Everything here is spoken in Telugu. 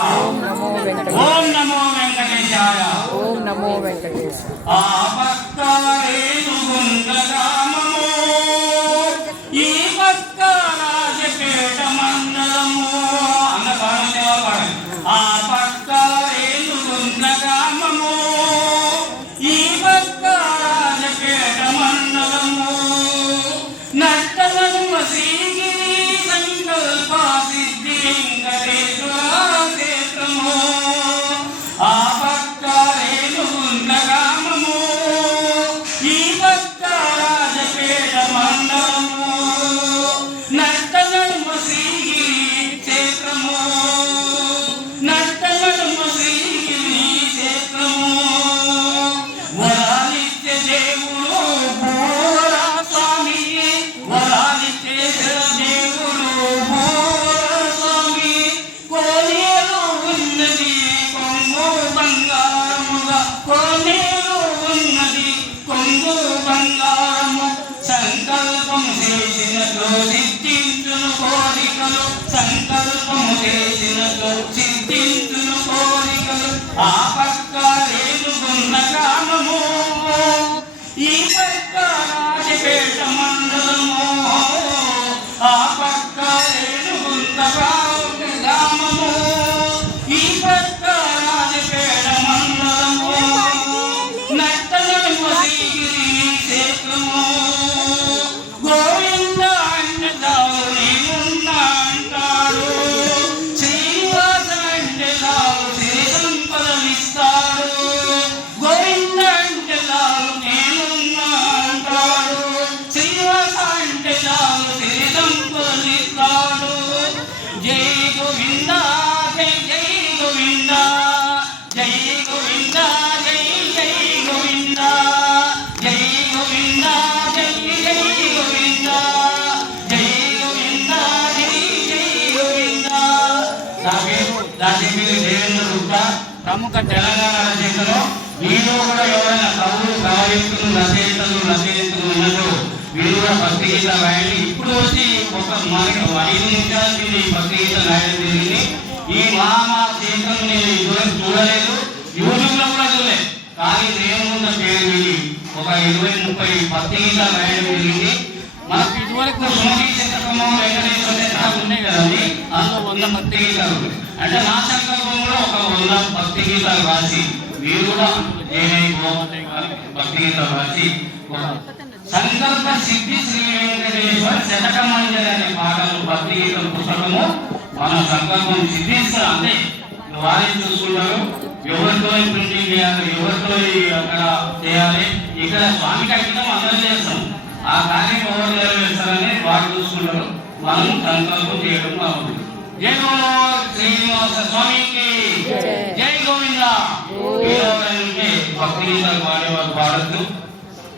ఓం నమో వెంకటేశాయ. ఓం నమో వెంకటేశాయ. ఓం నమో వెంకటేశాయ. పక్క రేణుగుండరామము ఈ పక్క రాజపేట మండలము అన్న పాడండి ఆ పక్క రేణుగుండరామము ఈ పక్క రాజపేట మండలము నట్టలను శ్రీగిరి సంకల్ప సిద్ధి వెంకటేశ్వర క్షేత్రము ఆ పక్క రేణుగుండరామము ఈ పక్క రాజపేట మండలము నట్టలను శ్రీగిరి క్షేత్రము నట్టలను శ్రీగిరి క్షేత్రము వరాలిచ్చే దేవుడు భూరా స్వామి వరాలిచ్చే దేవుడు భూరా స్వామి కోనేరు ఉన్నది కొంగు బంగారముగా కోనేరు ఉన్నది కొంగు బంగారము సంకల్పం చేసినట్లు సిద్ధించును కోరికలు సంకల్పం చేసినట్లు సిద్ధించును కోరికలు ఆ పక్క రేణుగుండరామము ఈ పక్క రాజపేట మండలము ఆ పక్క రేణుగుండరామము ఈ పక్క రాజపేట మండలము నట్టలను శ్రీగిరి క్షేత్రము గోవింద అంటాడు నేనున్నా అంటాడు శ్రీనివాస అంటాడు శ్రీ సంపదలిస్తాడు గోవింద అంటాడు నేనున్నా అంటాడు శ్రీనివాస అంటాడు శ్రీ సంపదలిస్తాడు జై గోవింద జై జై గోవింద జై గోవింద జై జై గోవింద జై గోవింద జై జై గోవింద జై గోవింద జై జై గోవింద. నా పేరు రాజేపల్లి దేవేంద్ర గుప్తా, ప్రముఖ తెలంగాణ రచయితలు. మీలో కూడా ఎవరైనా కవులు కవయిత్రులు రచయితలు ఉన్నట్టు మీరు కూడా భక్తి గీత రాయండి. ఇప్పుడు వచ్చి ఒక మనకి 5 నిమిషాల కింద ఈ భక్తి గీత రాయడం జరిగింది. ఈ మహాక్షేత్రం నేను ఇదివరకు చూడలేదు, యూట్యూబ్లో కూడా చూడలేదు. కానీ దేవుడున్న పేరు విని ఒక 20-30 భక్తి గీతాలు రాయడం జరిగింది. మనకు ఇదివరకు సుమతి శతకము వెంకటేశ్వర శతకాలు ఉన్నాయి కదండి, అందులో 100 భక్తి గీతాలు. అంటే నా సంకల్పంలో ఒక 100 భక్తి గీతాలు రాసి మీరు కూడా భక్తి గీతాలు రాసి సంకల్ప సిద్ధి శ్రీ వెంకటేశ్వర శతకమంజరి అనే పాటలు భక్తి గీతం పుస్తకము మన సంకల్పం సిద్ధిస్తా. అంటే వారిని చూసుకుంటారు, ఎవరితో ప్రింటింగ్ చేయాలి, ఎవరితో అక్కడ చేయాలి. ఇక్కడ స్వామికి అంకితం అందరూ చేస్తాం, ఆ కార్యం ఎవరు నెరవేర్చాలని వారు చూసుకుంటారు. మనం సంకల్పం చేయడం బాగుంది. జై గోవింద శ్రీనివాస స్వామికి జై గోవింద. భక్తి గీతాలు పాడేవారు పాడద్దు.